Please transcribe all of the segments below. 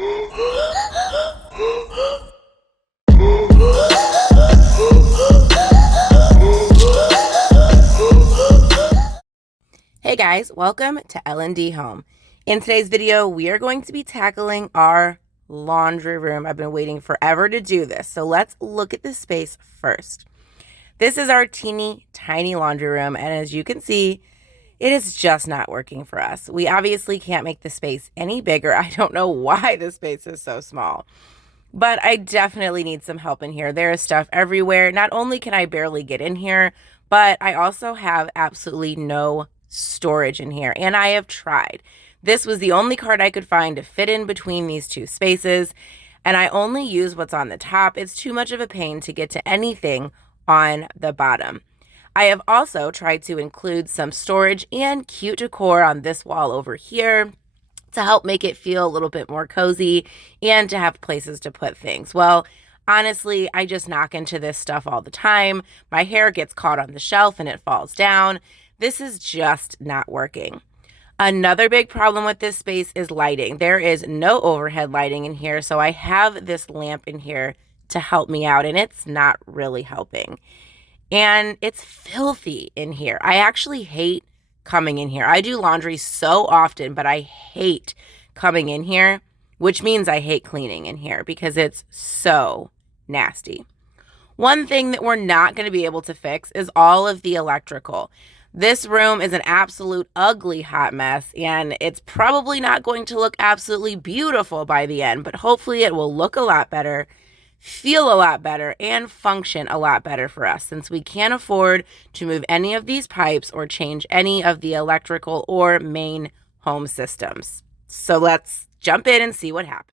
Hey guys, welcome to L&D Home. In today's video, we are going to be tackling our laundry room. I've been waiting forever to do this, so let's look at this space first. This is our teeny tiny laundry room, and as you can see, it is just not working for us. We obviously can't make the space any bigger. I don't know why the space is so small, but I definitely need some help in here. There is stuff everywhere. Not only can I barely get in here, but I also have absolutely no storage in here, and I have tried. This was the only cart I could find to fit in between these two spaces, and I only use what's on the top. It's too much of a pain to get to anything on the bottom. I have also tried to include some storage and cute decor on this wall over here to help make it feel a little bit more cozy and to have places to put things. Well, honestly, I just knock into this stuff all the time. My hair gets caught on the shelf and it falls down. This is just not working. Another big problem with this space is lighting. There is no overhead lighting in here, so I have this lamp in here to help me out, and it's not really helping. And it's filthy in here. I actually hate coming in here. I do laundry so often, but I hate coming in here, which means I hate cleaning in here because it's so nasty. One thing that we're not going to be able to fix is all of the electrical. This room is an absolute ugly hot mess, and it's probably not going to look absolutely beautiful by the end, but hopefully it will look a lot better, feel a lot better, and function a lot better for us, since we can't afford to move any of these pipes or change any of the electrical or main home systems. So let's jump in and see what happens.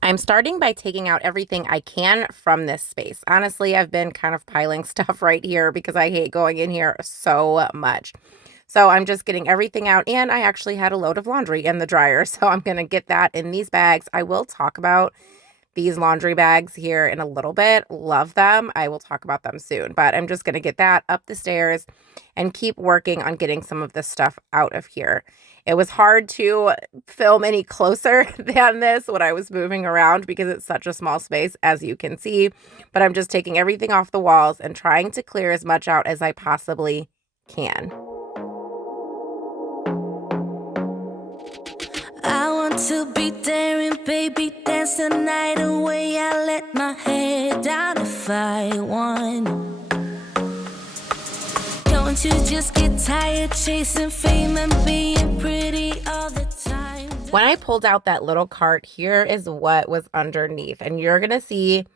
I'm starting by taking out everything I can from this space. Honestly, I've been kind of piling stuff right here because I hate going in here so much. So I'm just getting everything out, and I actually had a load of laundry in the dryer, so I'm going to get that in these bags. I will talk about these laundry bags here in a little bit. Love them. I will talk about them soon, but I'm just going to get that up the stairs and keep working on getting some of this stuff out of here. It was hard to film any closer than this when I was moving around because it's such a small space, as you can see, but I'm just taking everything off the walls and trying to clear as much out as I possibly can. I want to be there and baby dance the night away. I let my head down if I want. Don't you just get tired chasing fame and being pretty all the time? When I pulled out that little cart, here is what was underneath, and you're gonna see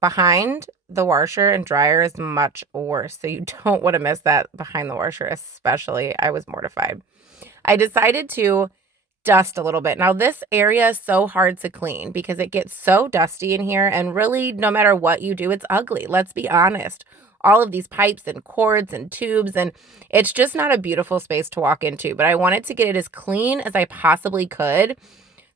behind the washer and dryer is much worse, so you don't want to miss that behind the washer especially. I was mortified. I decided to dust a little bit. Now this area is so hard to clean because it gets so dusty in here, and really no matter what you do, it's ugly. Let's be honest. All of these pipes and cords and tubes, and it's just not a beautiful space to walk into, but I wanted to get it as clean as I possibly could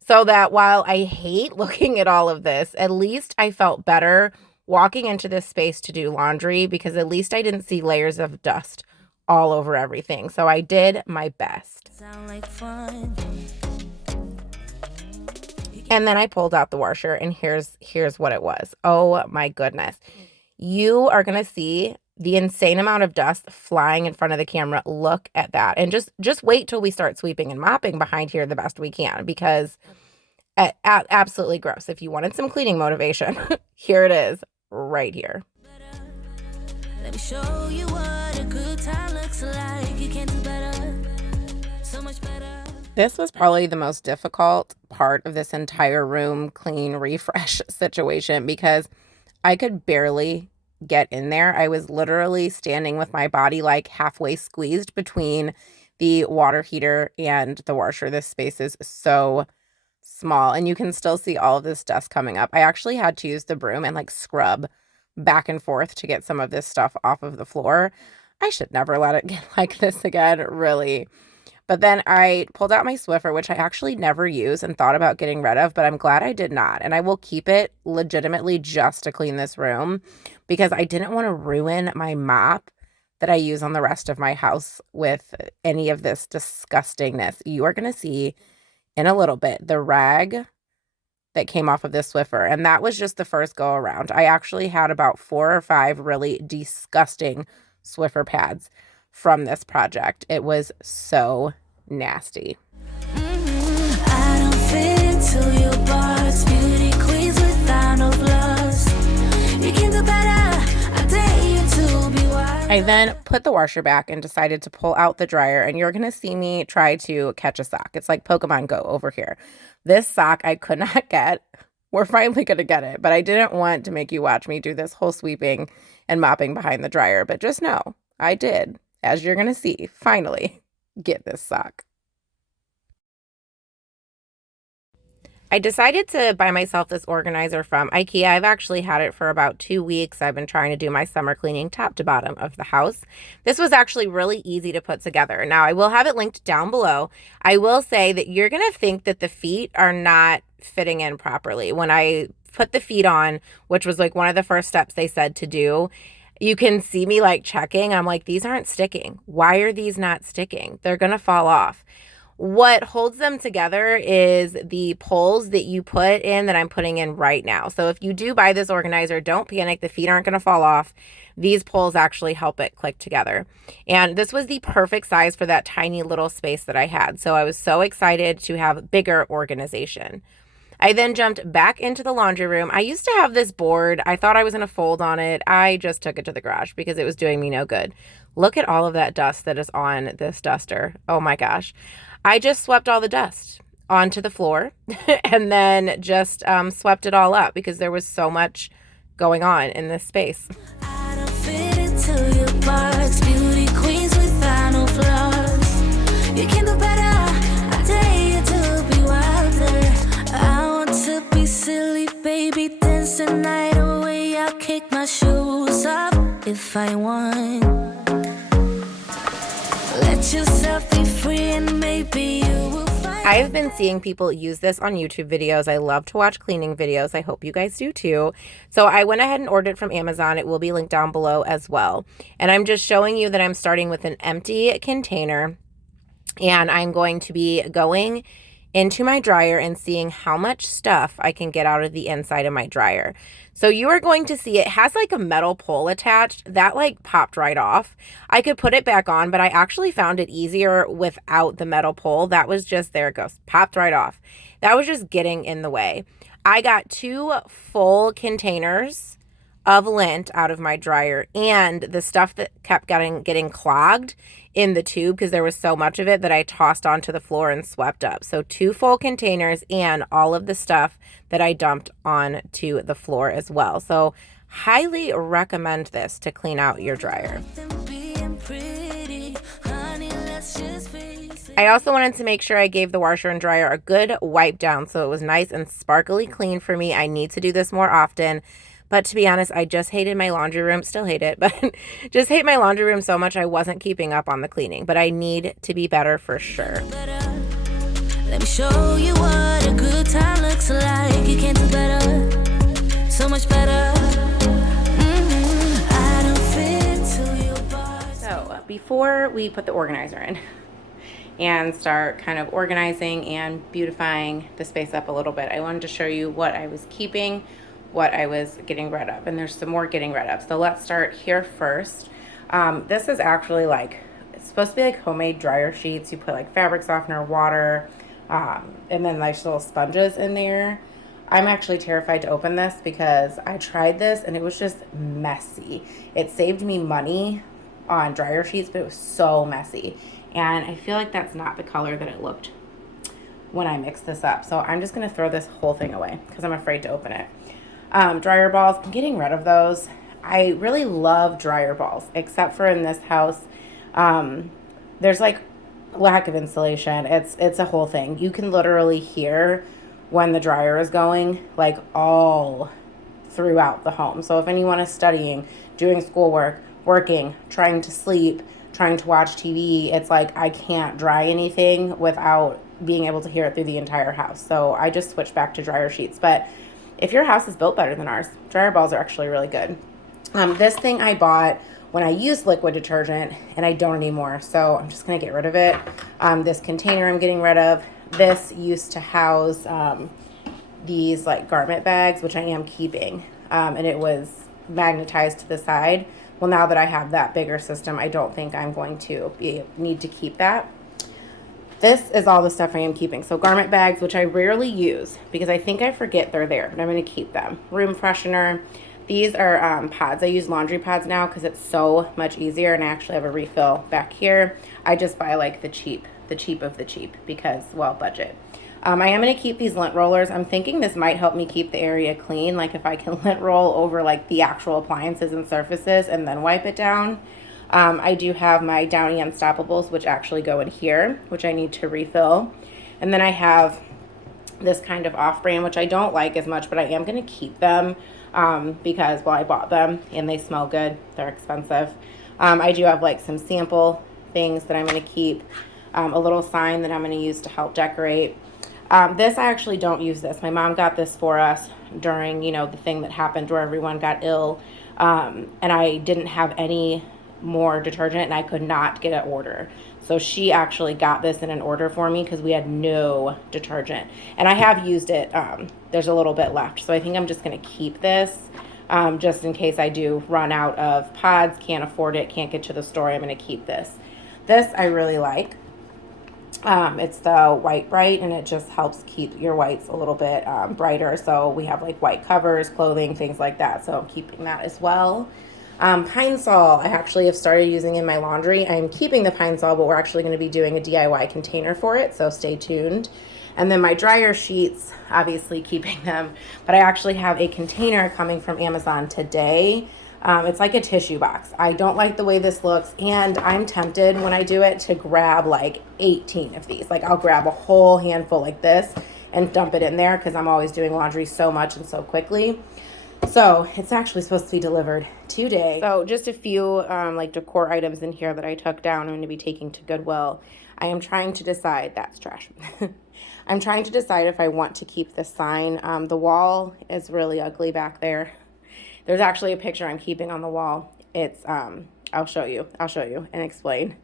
so that while I hate looking at all of this, at least I felt better walking into this space to do laundry because at least I didn't see layers of dust all over everything. So I did my best. Sound like fun. And then I pulled out the washer, and here's what it was. Oh my goodness. You are going to see the insane amount of dust flying in front of the camera. Look at that. And just wait till we start sweeping and mopping behind here the best we can, because absolutely gross. If you wanted some cleaning motivation, here it is right here. Let me show you what a good time looks like. You can do better. So much better. This was probably the most difficult part of this entire room clean refresh situation because I could barely get in there. I was literally standing with my body like halfway squeezed between the water heater and the washer. This space is so small, and you can still see all of this dust coming up. I actually had to use the broom and like scrub back and forth to get some of this stuff off of the floor. I should never let it get like this again, really. But then I pulled out my Swiffer, which I actually never use and thought about getting rid of, but I'm glad I did not. And I will keep it legitimately just to clean this room because I didn't want to ruin my mop that I use on the rest of my house with any of this disgustingness. You are going to see in a little bit the rag that came off of this Swiffer. And that was just the first go around. I actually had about 4 or 5 really disgusting Swiffer pads from this project. It was so nasty. I don't fit into your box. Beauty queens without no flaws. You can do better. I dare you to be wild. I then put the washer back and decided to pull out the dryer, and you're going to see me try to catch a sock. It's like Pokemon Go over here. This sock I could not get. We're finally going to get it, but I didn't want to make you watch me do this whole sweeping and mopping behind the dryer. But just know, I did, as you're going to see, finally get this sock. I decided to buy myself this organizer from IKEA. I've actually had it for about 2 weeks. I've been trying to do my summer cleaning top to bottom of the house. This was actually really easy to put together. Now, I will have it linked down below. I will say that you're going to think that the feet are not fitting in properly. When I put the feet on, which was like one of the first steps they said to do, you can see me like checking. I'm like, these aren't sticking. Why are these not sticking? They're going to fall off. What holds them together is the poles that you put in that I'm putting in right now. So if you do buy this organizer, don't panic. The feet aren't going to fall off. These poles actually help it click together. And this was the perfect size for that tiny little space that I had. So I was so excited to have bigger organization. I then jumped back into the laundry room. I used to have this board. I thought I was going to fold on it. I just took it to the garage because it was doing me no good. Look at all of that dust that is on this duster. Oh my gosh. I just swept all the dust onto the floor and then just swept it all up because there was so much going on in this space. I don't fit into your box. Beauty queens without no flaws. You can do better. I dare you to be wilder. I want to be silly, baby. Dance the night away. I'll kick my shoes off if I want. Let yourself be free and maybe you will find. I've been seeing people use this on YouTube videos. I love to watch cleaning videos. I hope you guys do too. So I went ahead and ordered it from Amazon. It will be linked down below as well. And I'm just showing you that I'm starting with an empty container and I'm going to be going into my dryer and seeing how much stuff I can get out of the inside of my dryer. So you are going to see it has like a metal pole attached that like popped right off. I could put it back on, but I actually found it easier without the metal pole. That was just, there it goes, popped right off. That was just getting in the way. I got 2 full containers of lint out of my dryer, and the stuff that kept getting clogged in the tube because there was so much of it that I tossed onto the floor and swept up. So 2 full containers and all of the stuff that I dumped onto the floor as well. So highly recommend this to clean out your dryer. I also wanted to make sure I gave the washer and dryer a good wipe down so it was nice and sparkly clean for me. I need to do this more often. But to be honest, I just hated my laundry room. Still hate it, but just hate my laundry room so much I wasn't keeping up on the cleaning. But I need to be better for sure. Let me show you what a good time looks like. You can do better, so much better. I don't fit to your box. So before we put the organizer in and start kind of organizing and beautifying the space up a little bit, I wanted to show you what I was keeping, what I was getting rid of, and there's some more getting rid of. So let's start here first. This is actually like, it's supposed to be like homemade dryer sheets. You put like fabric softener, water, and then nice little sponges in there. I'm actually terrified to open this because I tried this and it was just messy. It saved me money on dryer sheets, but it was so messy. And I feel like that's not the color that it looked when I mixed this up. So I'm just gonna throw this whole thing away because I'm afraid to open it. Dryer balls, I'm getting rid of those. I really love dryer balls, except for in this house. There's like lack of insulation. It's a whole thing. You can literally hear when the dryer is going, like all throughout the home. So if anyone is studying, doing schoolwork, working, trying to sleep, trying to watch TV, it's like I can't dry anything without being able to hear it through the entire house. So I just switched back to dryer sheets. But if your house is built better than ours, dryer balls are actually really good. This thing I bought when I used liquid detergent and I don't anymore. So I'm just going to get rid of it. This container I'm getting rid of. this used to house these like garment bags, which I am keeping, and it was magnetized to the side. Well, now that I have that bigger system, I don't think I'm going to need to keep that. This is all the stuff I am keeping. So garment bags, which I rarely use because I think I forget they're there, but I'm going to keep them. Room freshener. These are pods. I use laundry pods now because it's so much easier, and I actually have a refill back here. I just buy like the cheap of the cheap because, well, budget. I am going to keep these lint rollers. I'm thinking this might help me keep the area clean. Like if I can lint roll over like the actual appliances and surfaces and then wipe it down. I do have my Downy Unstoppables, which actually go in here, which I need to refill. And then I have this kind of off-brand, which I don't like as much, but I am going to keep them because, well, I bought them and they smell good. They're expensive. I do have like some sample things that I'm going to keep. A little sign that I'm going to use to help decorate. This, I actually don't use this. My mom got this for us during, the thing that happened where everyone got ill. And I didn't have any more detergent and I could not get an order. So she actually got this in an order for me because we had no detergent. And I have used it. There's a little bit left. So I think I'm just going to keep this just in case I do run out of pods, can't afford it, can't get to the store. I'm going to keep this. This I really like. It's the White Bright, and it just helps keep your whites a little bit brighter. So we have like white covers, clothing, things like that. So I'm keeping that as well. Pine Sol, I actually have started using in my laundry. I'm keeping the Pine Sol, but we're actually going to be doing a DIY container for it, so stay tuned. And then my dryer sheets, obviously keeping them, but I actually have a container coming from Amazon today. It's like a tissue box. I don't like the way this looks, and I'm tempted when I do it to grab like 18 of these. Like I'll grab a whole handful like this and dump it in there because I'm always doing laundry so much and so quickly. So it's actually supposed to be delivered today. So just a few like decor items in here that I took down. I'm going to be taking to Goodwill. I am trying to decide, that's trash. I'm trying to decide if I want to keep this sign. The wall is really ugly back there. There's actually a picture I'm keeping on the wall. It's, I'll show you and explain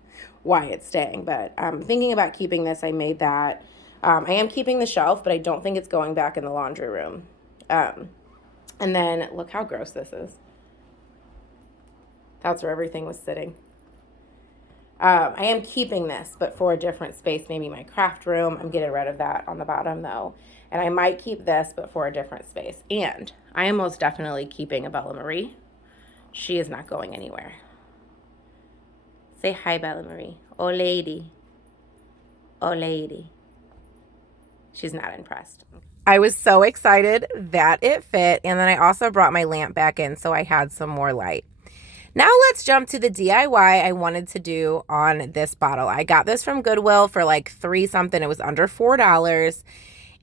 why it's staying. But I'm thinking about keeping this. I made that. I am keeping the shelf, but I don't think it's going back in the laundry room. And then look how gross this is. That's where everything was sitting. I am keeping this, but for a different space, maybe my craft room. I'm getting rid of that on the bottom though. And I might keep this, but for a different space. And I am most definitely keeping a Bella Marie. She is not going anywhere. Say hi, Bella Marie. Oh, lady. Oh, lady. She's not impressed. I was so excited that it fit. And then I also brought my lamp back in so I had some more light. Now let's jump to the DIY I wanted to do on this bottle. I got this from Goodwill for like $3 something. It was under $4.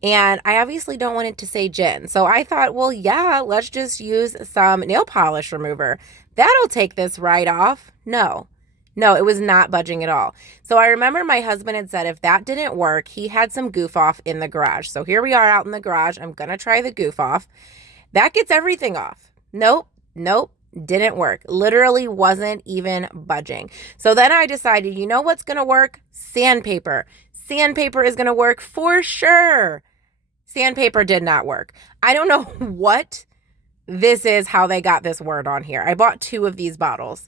And I obviously don't want it to say gin. So I thought, well, yeah, let's just use some nail polish remover. That'll take this right off. No, it was not budging at all. So I remember my husband had said if that didn't work, he had some goof off in the garage. So here we are out in the garage. I'm going to try the goof off. That gets everything off. Nope, didn't work. Literally wasn't even budging. So then I decided, you know what's going to work? Sandpaper. Sandpaper is going to work for sure. Sandpaper did not work. I don't know what this is, how they got this word on here. I bought 2 of these bottles.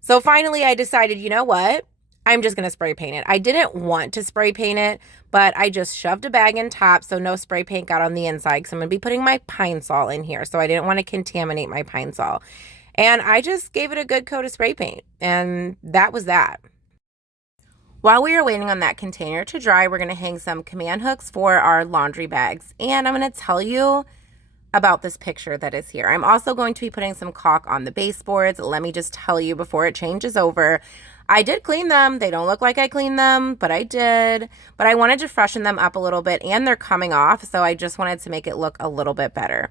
So finally I decided, you know what? I'm just going to spray paint it. I didn't want to spray paint it, but I just shoved a bag in top so no spray paint got on the inside because I'm going to be putting my Pine Sol in here. So I didn't want to contaminate my Pine Sol. And I just gave it a good coat of spray paint. And that was that. While we are waiting on that container to dry, we're going to hang some command hooks for our laundry bags. And I'm going to tell you about this picture that is here. I'm also going to be putting some caulk on the baseboards. Let me just tell you before it changes over. I did clean them. They don't look like I cleaned them, but I did. But I wanted to freshen them up a little bit, and they're coming off, so I just wanted to make it look a little bit better.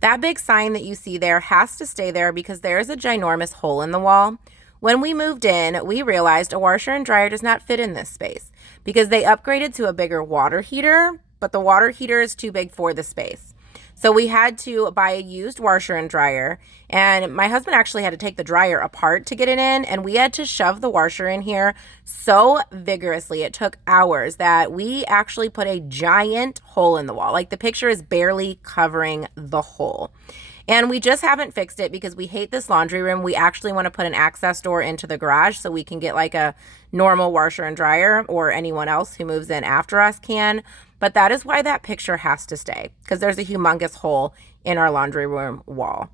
That big sign that you see there has to stay there because there is a ginormous hole in the wall. When we moved in, we realized a washer and dryer does not fit in this space because they upgraded to a bigger water heater, but the water heater is too big for the space. So we had to buy a used washer and dryer, and my husband actually had to take the dryer apart to get it in, and we had to shove the washer in here so vigorously. It took hours that we actually put a giant hole in the wall. Like, the picture is barely covering the hole. And we just haven't fixed it because we hate this laundry room. We actually want to put an access door into the garage so we can get like a normal washer and dryer, or anyone else who moves in after us can. But that is why that picture has to stay, because there's a humongous hole in our laundry room wall.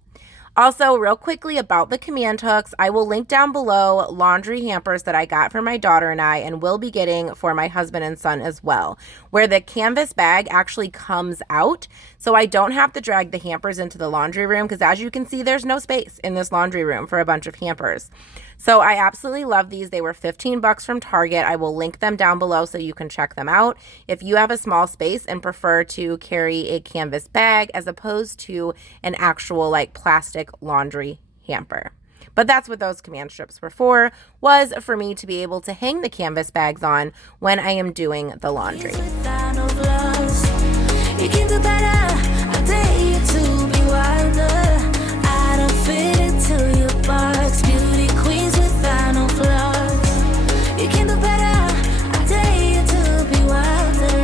Also, real quickly about the command hooks, I will link down below laundry hampers that I got for my daughter and I, and will be getting for my husband and son as well, where the canvas bag actually comes out, so I don't have to drag the hampers into the laundry room, because as you can see, there's no space in this laundry room for a bunch of hampers. So I absolutely love these. They were 15 bucks from Target. I will link them down below so you can check them out if you have a small space and prefer to carry a canvas bag as opposed to an actual like plastic laundry hamper. But that's what those command strips were for, was for me to be able to hang the canvas bags on when I am doing the laundry. You can do better. I dare you to be wilder. I don't fit into your box. Beauty queens without no flaws. You can do better. I dare you to be wilder.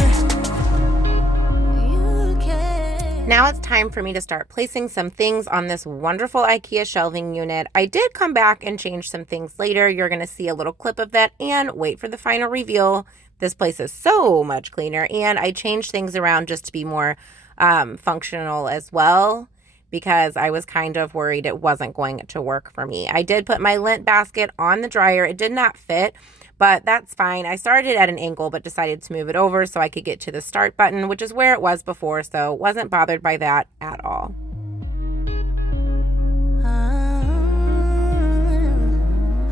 You can. Now it's time for me to start placing some things on this wonderful IKEA shelving unit. I did come back and change some things later. You're going to see a little clip of that and wait for the final reveal. This place is so much cleaner, and I changed things around just to be more functional as well, because I was kind of worried it wasn't going to work for me. I did put my lint basket on the dryer. It did not fit, but that's fine. I started at an angle but decided to move it over so I could get to the start button, which is where it was before, so wasn't bothered by that at all.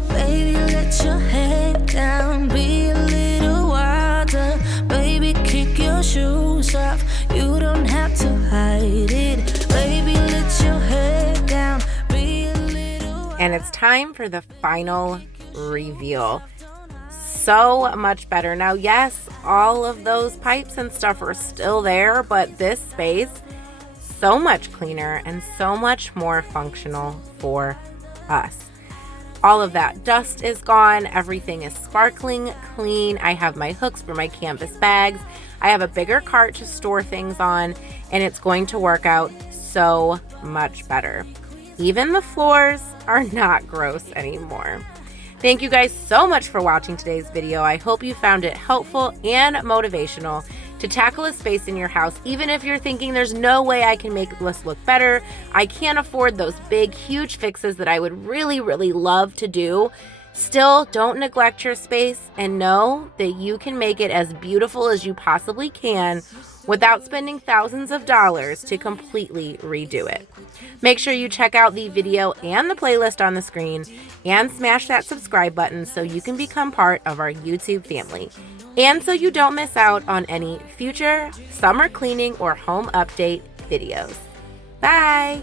Baby, let your head down, be a little wilder. Baby, kick your shoes off, you don't have to hide it. Baby, let your head down, be a little wilder. And it's time for the final reveal. So much better. Now, yes, all of those pipes and stuff are still there, but this space, so much cleaner and so much more functional for us. All of that dust is gone. Everything is sparkling clean. I have my hooks for my canvas bags. I have a bigger cart to store things on, and it's going to work out so much better. Even the floors are not gross anymore. Thank you guys so much for watching today's video. I hope you found it helpful and motivational to tackle a space in your house, even if you're thinking there's no way I can make this look better. I can't afford those big, huge fixes that I would really, really love to do. Still, don't neglect your space and know that you can make it as beautiful as you possibly can without spending thousands of dollars to completely redo it. Make sure you check out the video and the playlist on the screen and smash that subscribe button so you can become part of our YouTube family. And so you don't miss out on any future summer cleaning or home update videos. Bye!